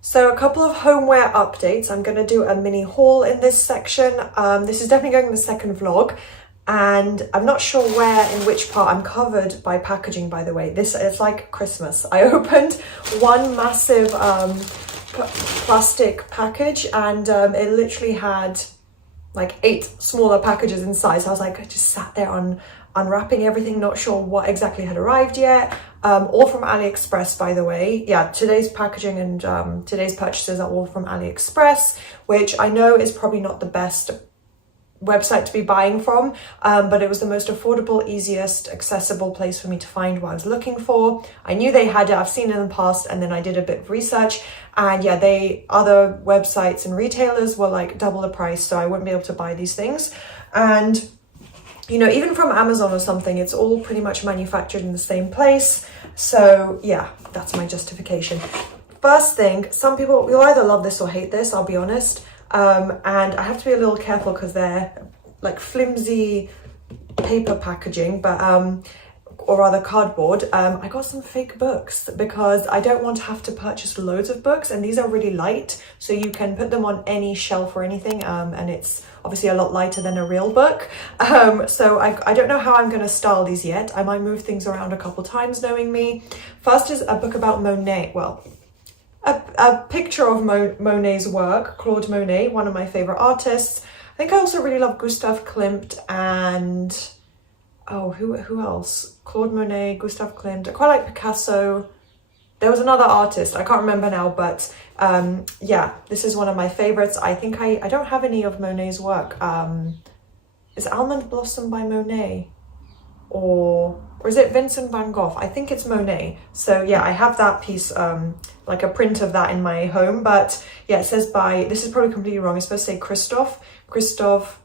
So a couple of homeware updates. I'm going to do a mini haul in this section. This is definitely going in the second vlog, and I'm not sure where, in which part. I'm covered by packaging, by the way. This is like Christmas. I opened one massive plastic package, and it literally had like 8 smaller packages inside. So I was like, I just sat there unwrapping everything, not sure what exactly had arrived yet. All from AliExpress, by the way. Yeah, today's packaging and today's purchases are all from AliExpress, which I know is probably not the best website to be buying from, but it was the most affordable, easiest, accessible place for me to find what I was looking for. I knew they had it, I've seen it in the past, and then I did a bit of research, and yeah, other websites and retailers were like double the price, so I wouldn't be able to buy these things. And you know, even from Amazon or something, it's all pretty much manufactured in the same place. So yeah, that's my justification. First thing, some people will either love this or hate this, I'll be honest. And I have to be a little careful because they're like flimsy paper packaging, but or rather cardboard. I got some fake books because I don't want to have to purchase loads of books, and these are really light, so you can put them on any shelf or anything, and it's obviously a lot lighter than a real book. So I don't know how I'm going to style these yet. I might move things around a couple times, knowing me. First is a book about Monet. Well, a picture of Monet's work, Claude Monet, one of my favorite artists. I think I also really love Gustav Klimt and oh, who else? Claude Monet, Gustav Klimt. I quite like Picasso. There was another artist, I can't remember now, but yeah, this is one of my favorites. I think I don't have any of Monet's work. Is Almond Blossom by Monet? Or is it Vincent van Gogh? I think it's Monet. So yeah, I have that piece, like a print of that in my home. But yeah, it says by, this is probably completely wrong. It's supposed to say Christoph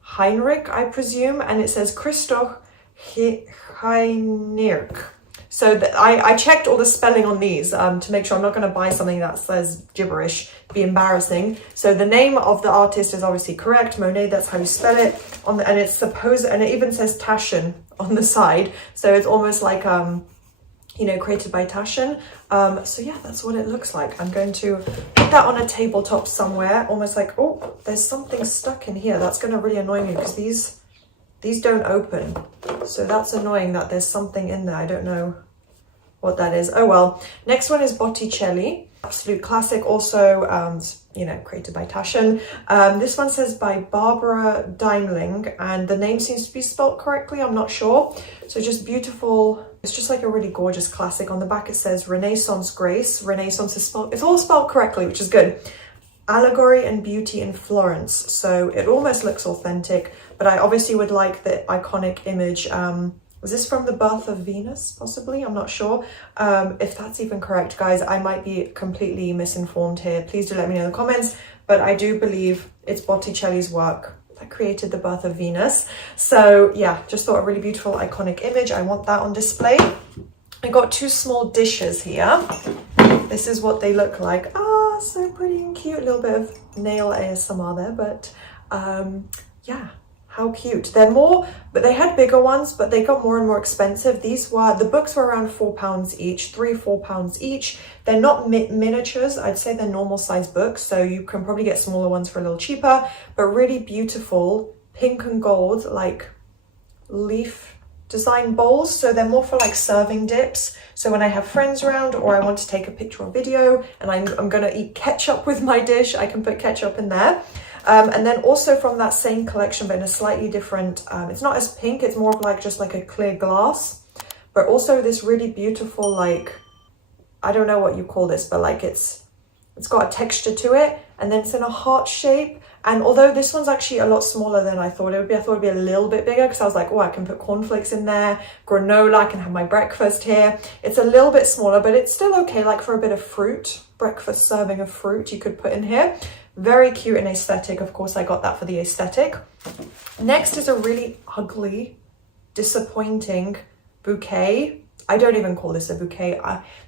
Heinrich, I presume. And it says Christoph Heinrich. So I checked all the spelling on these to make sure I'm not going to buy something that says gibberish. It'd be embarrassing. So the name of the artist is obviously correct, Monet. That's how you spell it. And it's supposed, and it even says Taschen on the side. So it's almost like you know, created by Taschen. So yeah, that's what it looks like. I'm going to put that on a tabletop somewhere. Almost like, oh, there's something stuck in here. That's going to really annoy me because these don't open. So that's annoying that there's something in there. I don't know what that is. Oh well. Next one is Botticelli. Absolute classic. Also, you know, created by Taschen. This one says by Barbara Deimling, and the name seems to be spelt correctly. I'm not sure. So just beautiful. It's just like a really gorgeous classic. On the back it says Renaissance Grace. Renaissance is spelled, it's all spelled correctly, which is good. Allegory and Beauty in Florence. So it almost looks authentic, but I obviously would like the iconic image. Was this from the Birth of Venus, possibly? I'm not sure. If that's even correct, guys, I might be completely misinformed here. Please do let me know in the comments, but I do believe it's Botticelli's work that created the Birth of Venus. So yeah, just thought a really beautiful, iconic image. I want that on display. I got 2 small dishes here. This is what they look like. Ah, so pretty and cute. A little bit of nail ASMR there, but yeah. How cute. They're more, but they had bigger ones, but they got more and more expensive. The books were around £4 each, £3-4 each. They're not miniatures. I'd say they're normal size books. So you can probably get smaller ones for a little cheaper, but really beautiful pink and gold, like leaf design bowls. So they're more for like serving dips. So when I have friends around or I want to take a picture or video and I'm going to eat ketchup with my dish, I can put ketchup in there. And then also from that same collection, but in a slightly different, it's not as pink, it's more of like just like a clear glass, but also this really beautiful, like, I don't know what you call this, but like it's got a texture to it, and then it's in a heart shape. And although this one's actually a lot smaller than I thought it would be, I thought it'd be a little bit bigger because I was like, oh, I can put cornflakes in there, granola, I can have my breakfast here. It's a little bit smaller, but it's still okay, like for a bit of fruit, breakfast serving of fruit you could put in here. Very cute and aesthetic. Of course, I got that for the aesthetic. Next is a really ugly, disappointing bouquet. I don't even call this a bouquet.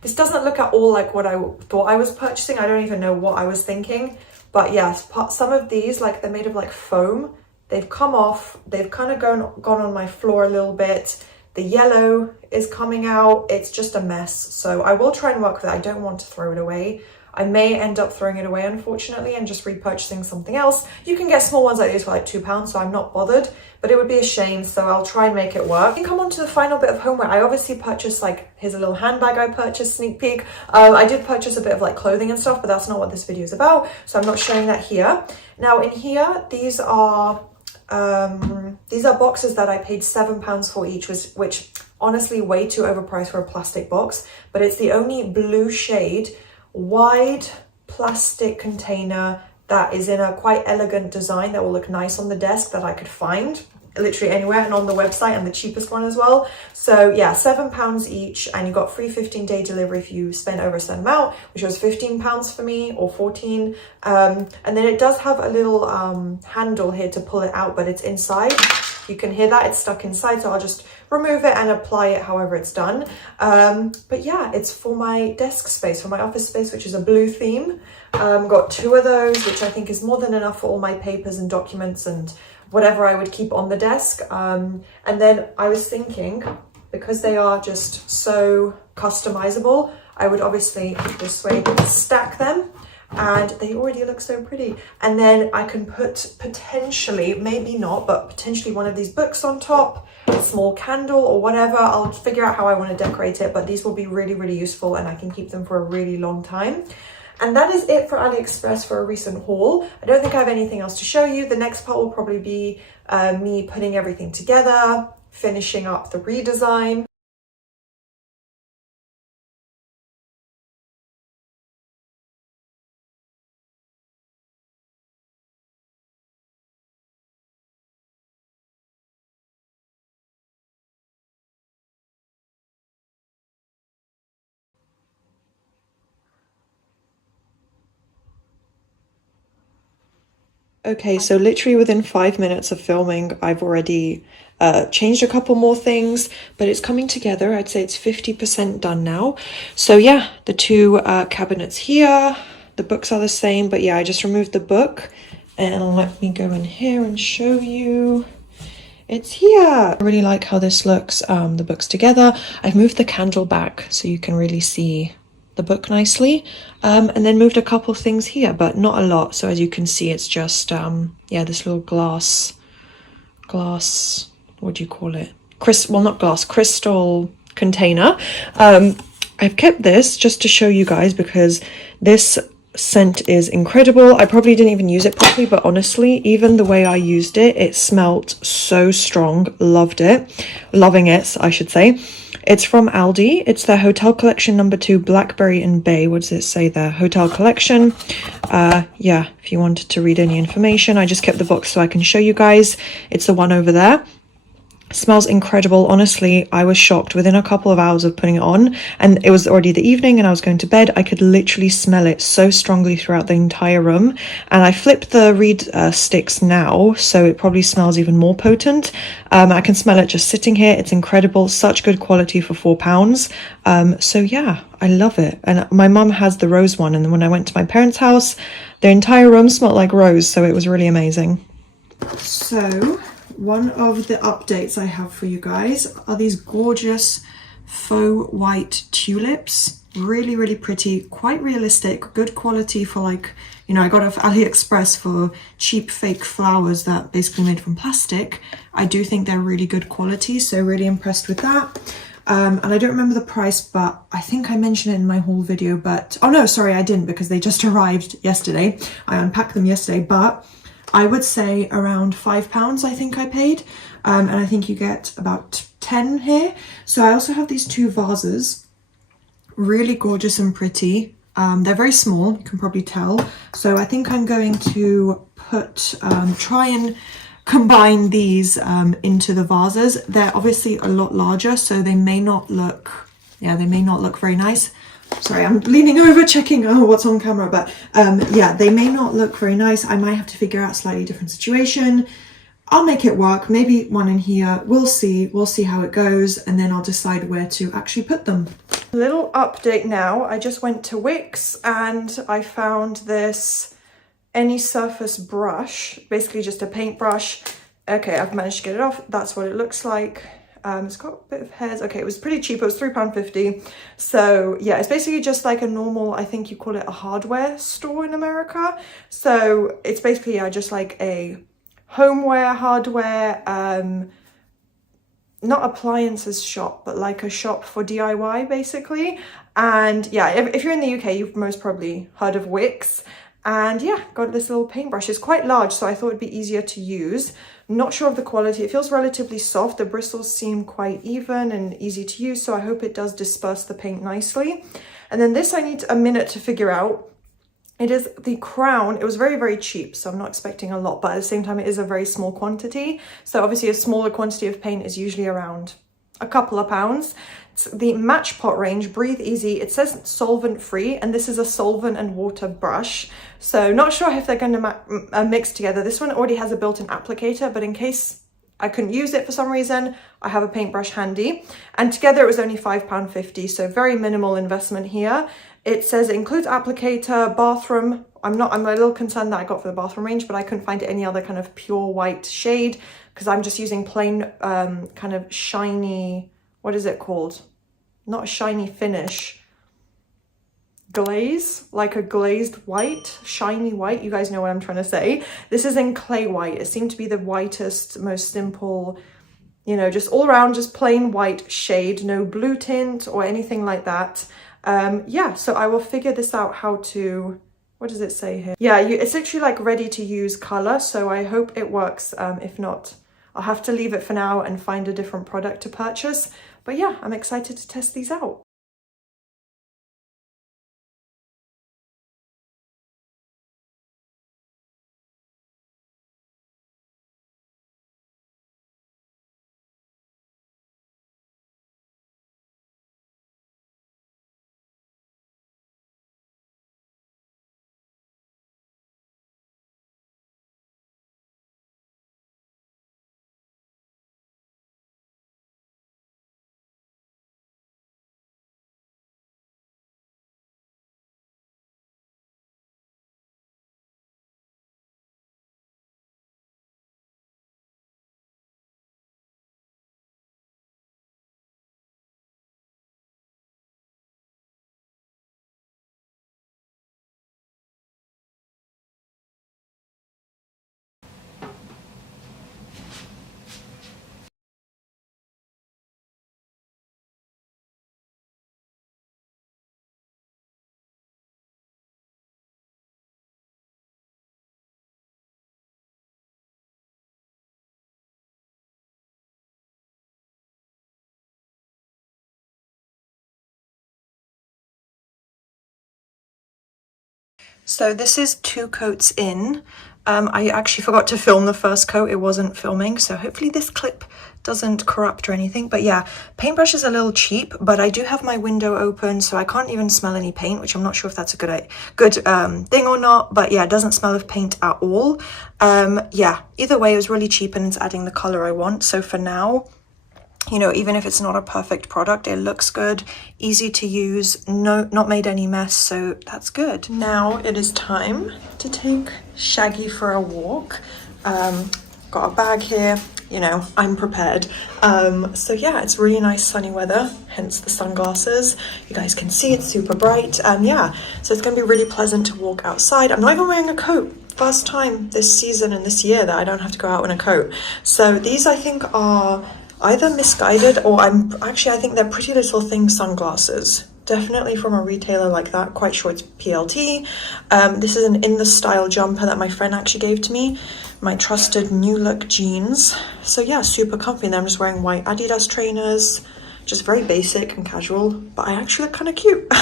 This doesn't look at all like what I thought I was purchasing. I don't even know what I was thinking. But yes, some of these, like, they're made of like foam. They've come off. They've kind of gone on my floor a little bit. The yellow is coming out. It's just a mess. So I will try and work with it. I don't want to throw it away. I may end up throwing it away, unfortunately, and just repurchasing something else. You can get small ones like these for like £2, so I'm not bothered, but it would be a shame, so I'll try and make it work. I think I'm on to the final bit of homeware. I obviously purchased, like, here's a little handbag I purchased, sneak peek. I did purchase a bit of like clothing and stuff, but that's not what this video is about, so I'm not showing that here. Now in here, these are boxes that I paid £7 for each, which honestly way too overpriced for a plastic box, but it's the only blue shade wide plastic container that is in a quite elegant design that will look nice on the desk that I could find literally anywhere and on the website, and the cheapest one as well. So yeah, £7 each, and you got free 15-day delivery if you spend over a certain amount, which was £15 for me, or 14. And then it does have a little handle here to pull it out, but it's inside. You can hear that, it's stuck inside, so I'll just remove it and apply it however it's done. But yeah, it's for my desk space, for my office space, which is a blue theme. Got 2 of those, which I think is more than enough for all my papers and documents and whatever I would keep on the desk. And then I was thinking, because they are just so customizable, I would obviously this way stack them, and they already look so pretty. And then I can put potentially, maybe not, but potentially one of these books on top, a small candle or whatever. I'll figure out how I want to decorate it, but these will be really, really useful, and I can keep them for a really long time. And that is it for AliExpress for a recent haul. I don't think I have anything else to show you. The next part will probably be me putting everything together, finishing up the redesign. Okay, so literally within 5 minutes of filming, I've already changed a couple more things, but it's coming together. I'd say it's 50% done now. So yeah, the 2 cabinets here, the books are the same, but yeah, I just removed the book, and let me go in here and show you. It's here. I really like how this looks, the books together. I've moved the candle back so you can really see the book nicely, and then moved a couple things here, but not a lot. So as you can see, it's just yeah, this little glass, what do you call it, crystal container. I've kept this just to show you guys, because this scent is incredible. I probably didn't even use it properly, but honestly, even the way I used it, it smelled so strong. Loving it, I should say. It's from Aldi. It's their Hotel Collection number 2, Blackberry and Bay. What does it say there? Hotel Collection. Yeah, if you wanted to read any information, I just kept the box so I can show you guys. It's the one over there. Smells incredible. Honestly, I was shocked. Within a couple of hours of putting it on, and it was already the evening and I was going to bed, I could literally smell it so strongly throughout the entire room. And I flipped the reed sticks now, so it probably smells even more potent. I can smell it just sitting here. It's incredible. Such good quality for £4. So yeah, I love it. And my mum has the rose one, and when I went to my parents' house, the entire room smelled like rose, so it was really amazing. So one of the updates I have for you guys are these gorgeous faux white tulips. Really, really pretty, quite realistic, good quality for, like, you know, I got off AliExpress for cheap fake flowers that basically made from plastic. I do think they're really good quality, so really impressed with that. And I don't remember the price, but I think I mentioned it in my haul video, but oh no, sorry, I didn't, because they just arrived yesterday. I unpacked them yesterday, but I would say around £5 I think I paid, and I think you get about 10 here. So I also have these 2 vases, really gorgeous and pretty. They're very small, you can probably tell. So I think I'm going to try and combine these into the vases. They're obviously a lot larger, so they may not look, they may not look very nice. Sorry, I'm leaning over checking what's on camera, but yeah, they may not look very nice. I might have to figure out a slightly different situation. I'll make it work. Maybe one in here. We'll see how it goes, and then I'll decide where to actually put them. Little update now. I just went to Wix and I found this any surface brush, basically just a paintbrush. Okay, I've managed to get it off. That's what it looks like. It's got a bit of hairs. Okay, it was pretty cheap. It was £3.50. So yeah, it's basically just like a normal, I think you call it a hardware store in America. So it's basically just like a homeware, hardware, not appliances shop, but like a shop for DIY basically. And yeah, if you're in the UK, you've most probably heard of Wix. And yeah, got this little paintbrush. It's quite large, so I thought it'd be easier to use. Not sure of the quality. It feels relatively soft. The bristles seem quite even and easy to use, so I hope it does disperse the paint nicely. And then this I need a minute to figure out. It is the Crown. It was very, very cheap, so I'm not expecting a lot, but at the same time, it is a very small quantity. So obviously a smaller quantity of paint is usually around a couple of pounds. It's the Match Pot range, Breathe Easy. It says solvent free, and this is a solvent and water brush. So not sure if they're going to mix together. This one already has a built-in applicator, but in case I couldn't use it for some reason, I have a paintbrush handy. And together it was only £5.50, so very minimal investment here. It says it includes applicator, bathroom. I'm a little concerned that I got for the bathroom range, but I couldn't find any other kind of pure white shade because I'm just using plain kind of shiny, what is it called? Not a shiny finish. Glaze, like a glazed white, shiny white. You guys know what I'm trying to say. This is in clay white. It seemed to be the whitest, most simple, you know, just all around, just plain white shade, no blue tint or anything like that. Yeah, so I will figure this out how to, what does it say here? Yeah, it's literally like ready to use color, so I hope it works. If not, I'll have to leave it for now and find a different product to purchase. But yeah, I'm excited to test these out. So this is 2 coats in. I actually forgot to film the first coat. It wasn't filming, so hopefully this clip doesn't corrupt or anything. But yeah, paintbrush is a little cheap, but I do have my window open, so I can't even smell any paint, which I'm not sure if that's a good thing or not. But yeah, it doesn't smell of paint at all. Yeah, either way, it was really cheap and it's adding the color I want. So for now, you know, even if it's not a perfect product, it looks good, easy to use, not made any mess, so that's good. Now it is time to take Shaggy for a walk. Got a bag here, you know, I'm prepared. So yeah, it's really nice sunny weather, hence the sunglasses. You guys can see it's super bright, and yeah, so it's gonna be really pleasant to walk outside. I'm not even wearing a coat. First time this season and this year that I don't have to go out in a coat. So these I think are either misguided or I think they're Pretty Little Things sunglasses. Definitely from a retailer like that, quite sure it's PLT. This is an In The Style jumper that my friend actually gave to me. My trusted New Look jeans. So yeah, super comfy. And I'm just wearing white Adidas trainers. Just very basic and casual, but I actually look kind of cute.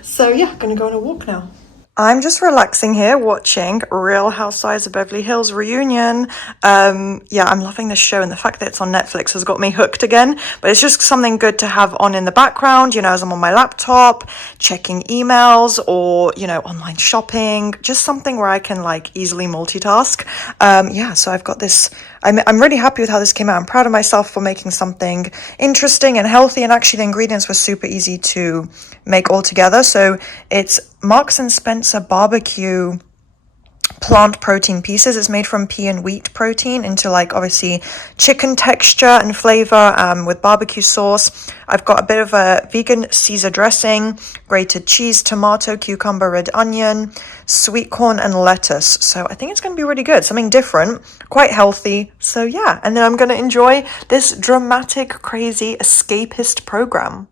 So yeah, gonna go on a walk now. I'm just relaxing here watching Real Housewives of Beverly Hills reunion. Yeah, I'm loving this show, and the fact that it's on Netflix has got me hooked again. But it's just something good to have on in the background, you know, as I'm on my laptop, checking emails or, you know, online shopping, just something where I can like easily multitask. Yeah, so I've got this. I'm really happy with how this came out. I'm proud of myself for making something interesting and healthy, and actually the ingredients were super easy to make all together. So it's Marks and Spencer barbecue plant protein pieces. It's made from pea and wheat protein into like obviously chicken texture and flavor with barbecue sauce. I've got a bit of a vegan Caesar dressing, grated cheese, tomato, cucumber, red onion, sweet corn and lettuce. So I think it's going to be really good, something different, quite healthy. So yeah, and then I'm going to enjoy this dramatic, crazy, escapist program.